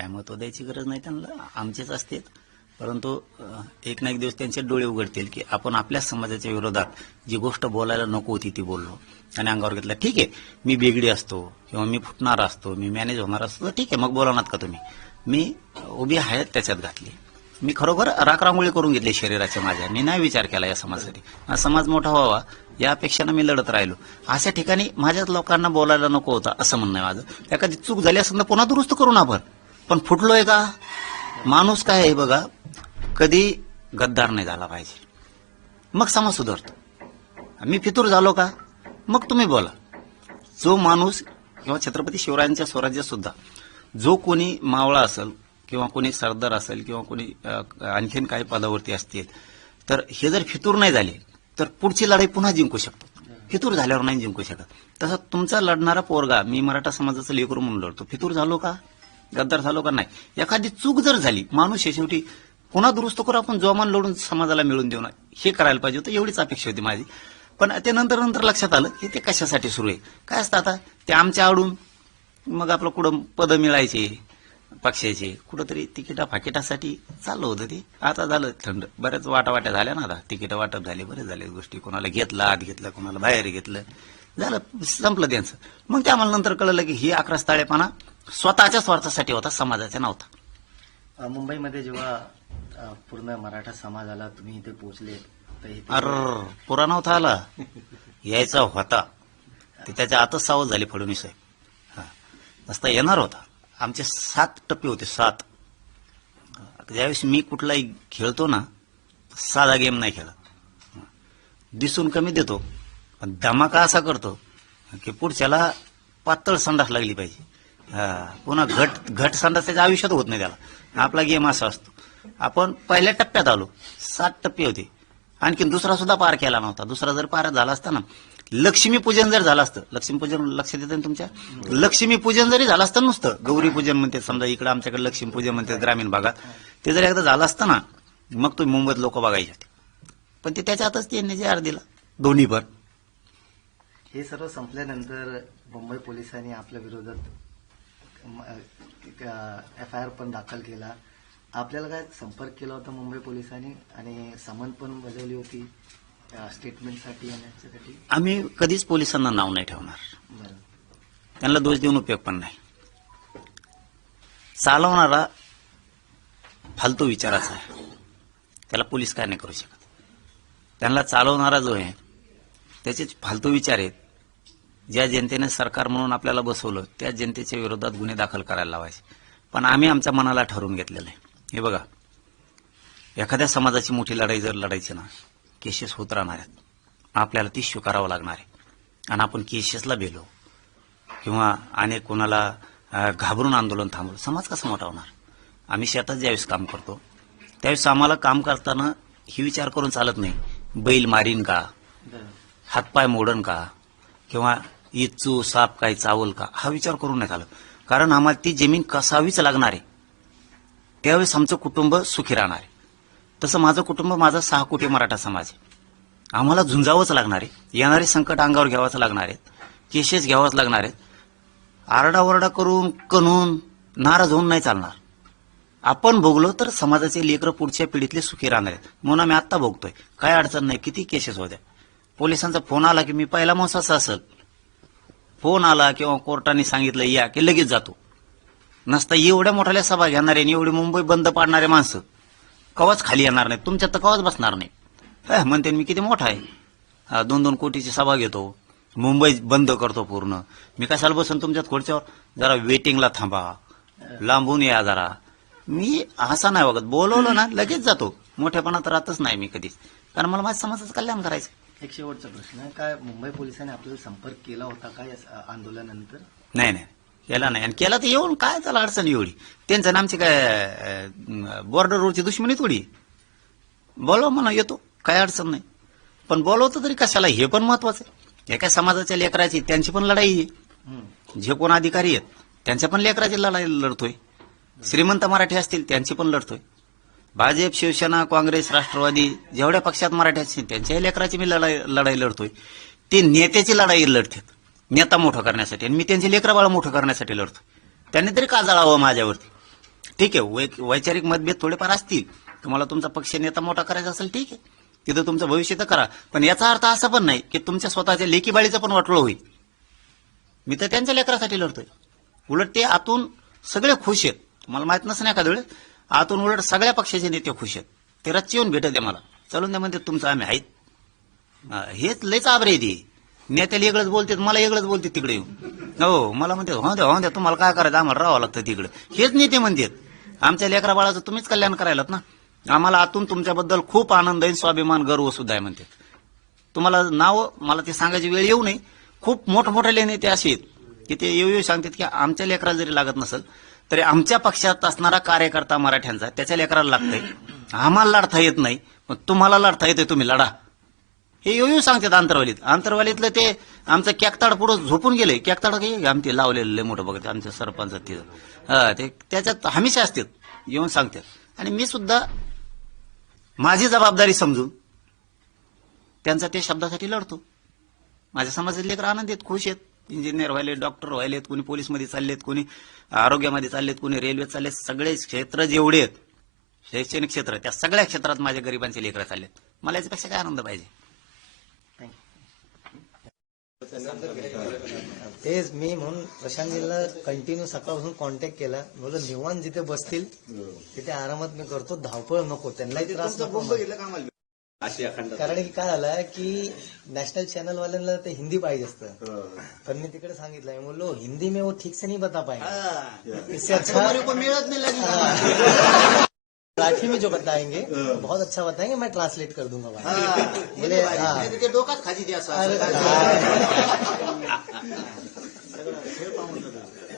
काय महत्व द्यायची गरज नाही त्यांना, आमचेच असते. परंतु एक ना एक दिवस त्यांचे डोळे उघडतील की आपण आपल्याच समाजाच्या विरोधात जी गोष्ट बोलायला नको होती ती बोललो आणि अंगावर घेतलं. ठीक आहे, मी बेगडी असतो किंवा मी फुटणारा असतो, मी मॅनेज होणार असतो, तर ठीक आहे, मग बोलवणार का तुम्ही. मी उभी आहे त्याच्यात घातली. मी खरोखर राखरांगोळी करून घेतली शरीराच्या माझ्या. मी नाही विचार केला या समाजासाठी. हा समाज मोठा व्हावा या अपेक्षेनं मी लढत राहिलो. अशा ठिकाणी माझ्याच लोकांना बोलायला नको होता असं म्हणणं आहे माझं. एखादी चूक झाली असेल तर पुन्हा दुरुस्त करू ना आपण. पण फुटलोय का? माणूस काय आहे बघा, कधी गद्दार नाही झाला पाहिजे, मग समाज सुधारतो. मी फितूर झालो का? मग तुम्ही बोला. जो माणूस किंवा छत्रपती शिवरायांच्या स्वराज्यात सुद्धा जो कोणी मावळा असेल किंवा कोणी सरदार असेल किंवा कोणी आणखीन काही पदावरती असतील, तर हे जर फितूर नाही झाले तर पुढची लढाई पुन्हा जिंकू शकतो. फितूर झाल्यावर नाही जिंकू शकत. तसं तुमचा लढणारा पोरगा, मी मराठा समाजाचं लेकरू म्हणून लढतो, फितूर झालो का? गद्दार झालो का? नाही. एखादी चूक जर झाली, माणूस हे शेवटी पुन्हा दुरुस्त करू आपण, जोमान लढून समाजाला मिळून देऊ ना, हे करायला पाहिजे होतं. एवढीच अपेक्षा होती माझी. पण ते नंतर लक्षात आलं की ते कशासाठी सुरू आहे. काय असतं आता ते आमच्या आवडून मग आपलं कुठं पद मिळायचे पक्षाचे, कुठंतरी तिकिटा फाकिटासाठी चाललं होतं ते. आता झालं थंड. बऱ्याच वाटावाट्या झाल्या ना, आता तिकीट वाटप झाले, बरेच झाले गोष्टी. कोणाला घेतलं आत घेतलं, कोणाला बाहेर घेतलं, झालं संपलं त्यांचं. मग ते आम्हाला नंतर कळलं की ही अकरास्ताळेपणा स्वतःच्या स्वार्थासाठी होता, समाजाचा नव्हता. मुंबईमध्ये जेव्हा पूर्ण मराठा समाज आला, तुम्ही इथे पोहोचले, तर इथे पुरा नव्हता आला, यायचा होता. ते त्याच्या आतच सावध झाले फडणवीस साहेब. रस्ता येणार होता. आमचे 7 टप्पे होते, 7. ज्यावेळेस मी कुठलाही खेळतो ना, साधा गेम नाही खेळत. दिसून कमी देतो, पण धमाका असा करतो की पुढच्याला पातळ संडास लागली पाहिजे. पुन्हा घट संडास त्याच्या आयुष्यात होत नाही त्याला. आपला गेम असा असतो. आपण पहिल्या टप्प्यात आलो, 7 टप्पे होते. आणखीन दुसरा सुद्धा पार केला नव्हता. दुसरा जर पार झाला असता ना, लक्ष्मीपूजन जर झालं असतं, लक्ष्मीपूजन लक्षात येतं ना तुमच्या, लक्ष्मीपूजन जरी झालं असतं नुसतं, गौरीपूजन म्हणते समजा, इकडे आमच्याकडे लक्ष्मीपूजन म्हणते ग्रामीण भागात, ते जर एकदा झालं असतं ना, मग तुम्ही मुंबईत लोक बघायचे होते. पण ते त्याच्यातच त्यांनी जे दिला दोन्ही पण. हे सर्व संपल्यानंतर मुंबई पोलिसांनी आपल्या विरोधात FIR पण दाखल केला. आपल्याला काय संपर्क केला होता मुंबई पोलिसांनी आणि समन पण बजावली होती स्टेटमेंटसाठी येण्यासाठी? आम्ही कधीच पोलिसांना नाव नाही ठेवणार. बरं. त्यांना दोष देऊन उपयोग पण नाही. चालवणारा फालतू विचाराचा आहे, त्याला पोलीस काय नाही करू शकत. त्यांना चालवणारा जो आहे त्याचे फालतू विचार आहेत. ज्या जनतेने सरकार म्हणून आपल्याला बसवलं त्या जनतेच्या विरोधात गुन्हे दाखल करायला लावायचे. पण आम्ही आमच्या मनाला ठरवून घेतलेलं आहे. हे बघा, एखाद्या समाजाची मोठी लढाई जर लढायची ना, केसेस होत राहणार आहेत, आपल्याला ती स्वीकारावं लागणार आहे. आणि आपण केसेसला भेलो किंवा अनेक कोणाला घाबरून आंदोलन थांबवलं, समाज कसा मोठा होणार? आम्ही शेतात ज्यावेळेस काम करतो त्यावेळेस आम्हाला काम करताना ही विचार करून चालत नाही, बैल मारीन का, हातपाय मोडन का, किंवा इच्चू साप काही चावल का, हा विचार करून नाही चालत. कारण आम्हाला ती जमीन कसावीच लागणार आहे. त्यावेळेस आमचं कुटुंब सुखी राहणार आहे. तसं माझं कुटुंब, माझा 6 कोटी मराठा समाज आहे. आम्हाला झुंजावंच लागणार आहे. येणारे संकट अंगावर घ्यावंच लागणार आहेत. केसेस घ्यावंच लागणार आहेत. आरडाओरडा करून कणून नाराज होऊन नाही चालणार. आपण भोगलो तर समाजाचे लेकरं पुढच्या पिढीतले सुखी राहणार आहेत. म्हणून आम्ही आत्ता भोगतोय. काय अडचण नाही, किती केसेस होत्या. पोलिसांचा फोन आला की मी पहिला माणूस असा असेल, फोन आला किंवा कोर्टाने सांगितलं या की लगेच जातो. नसता एवढ्या मोठ्या सभा घेणारे आणि एवढी मुंबई बंद पाडणारे माणसं कवाच खाली येणार नाही, तुमच्यात तर कवाच बसणार नाही. म्हणते मी किती मोठा आहे, 2-2 कोटीची सभा घेतो, मुंबई बंद करतो पूर्ण. मी कशाला बसून तुमच्यात खुर्च्यावर? जरा वेटिंगला थांबा, लांबून या जरा. मी असा नाही बघत, बोलवलं ना लगेच जातो. मोठेपणात राहतच नाही मी कधीच, कारण मला माझ्या समाजाचं कल्याण करायचं. एक शेवटचा प्रश्न, काय मुंबई पोलिसांनी आपल्याला संपर्क केला होता का या आंदोलनानंतर? नाही, केला नाही. आणि केला तर येऊन काय त्याला अडचण एवढी? त्यांचं आमची काय बॉर्डरवरची दुश्मनी थोडी. बोलव म्हणा, येतो, काय अडचण नाही. पण बोलवतं तरी कशाला, हे पण महत्वाचं आहे. एका समाजाच्या लेकराची त्यांची पण लढाई आहे. जे कोण अधिकारी आहेत त्यांच्या पण लेकराची लढाई लढतोय. श्रीमंत मराठी असतील त्यांची पण लढतोय. भाजप, शिवसेना, काँग्रेस, राष्ट्रवादी जेवढ्या पक्षात मराठी असतील त्यांच्याही लेकराची मी लढाई लढतोय. ते नेत्याची लढाई लढतात नेता मोठं करण्यासाठी, आणि मी त्यांचे लेकरं बाळ मोठं करण्यासाठी लढतोय. त्यांनी तरी का जळावं माझ्यावरती? ठीक आहे, वैचारिक मतभेद थोडेफार असतील, तुम्हाला तुमचा पक्ष नेता मोठा करायचा असेल ठीक आहे, तिथं तुमचं भविष्य तर करा, पण याचा अर्थ असा पण नाही की तुमच्या स्वतःच्या लेकीबाळीचं पण वाटलं होईल. मी तर त्यांच्या लेकरासाठी लढतोय. उलट ते आतून सगळे खुश आहेत. तुम्हाला माहित नसेल एखाद्या वेळेस, आतून उलट सगळ्या पक्षाचे नेते खुश आहेत. ते रच्ची येऊन भेटत आहे मला, चलून द्या म्हणते तुमचं आम्ही आहेत. हेच लयच आबरे ते. नेत्याला वेगळंच बोलतात, मला वेगळंच बोलते तिकडे येऊन. हो, मला म्हणते हो द्या तुम्हाला काय करायचं, आम्हाला राहावं लागतं तिकडे. हेच नेते म्हणतात, आमच्या लेकरा बाळाचं तुम्हीच कल्याण करायलात ना. आम्हाला आतून तुमच्याबद्दल खूप आनंद आहे, स्वाभिमान, गर्व सुद्धा आहे म्हणतात. तुम्हाला नाव मला ते सांगायची वेळ येऊ नये. खूप मोठमोठे नेते असे आहेत की ते येऊ सांगतात की आमच्या लेकराला जरी लागत नसेल तरी आमच्या पक्षात असणारा कार्यकर्ता मराठ्यांचा त्याच्या लेकराला लागतंय, आम्हाला लढता येत नाही, पण तुम्हाला लढता येते, तुम्ही लढा. हे येऊ सांगतात आंतरवालीतलं ते आमचं कॅकताड पुढं झोपून गेले. कॅकताड काही आमचे लावलेलं लय मोठं बघत आमच्या सरपंच तिथं, ते त्याच्यात हमेशा असतात, येऊन सांगतात. आणि मी सुद्धा माझी जबाबदारी समजून त्यांचा ते शब्दासाठी लढतो. माझ्या समाजातले लेकर आनंद आहेत, खुश आहेत. इंजिनियर व्हायलेत, डॉक्टर व्हायलेत, कोणी पोलीसमध्ये चाललेत, कोणी आरोग्यामध्ये चाललेत, कोणी रेल्वेत चाललेत. सगळे क्षेत्र जेवढे आहेत, शैक्षणिक क्षेत्र, त्या सगळ्या क्षेत्रात माझ्या गरिबांचे लेकर चाललेत. मला याच्यापेक्षा काय आनंद पाहिजे. तेच मी म्हणून प्रशांतजीला कंटिन्यू सकाळपासून कॉन्टॅक्ट केला. बोललो निवांत जिथे बसतील तिथे आरामात मी करतो, धावपळ नको, त्यांनाही त्रास नको. कारण की काय झालं की नॅशनल चॅनल वाल्यांना ते हिंदी पाहिजे असतं, पण मी तिकडे सांगितलं, मी बोललो हिंदी में वो ठीक से नहीं बता पाएंगे, इससे अच्छा मराठी में जो बताएंगे बहुत अच्छा बताएंगे, मैं ट्रांसलेट कर दूंगा भाई. बोले डोकाच खाजी द्या.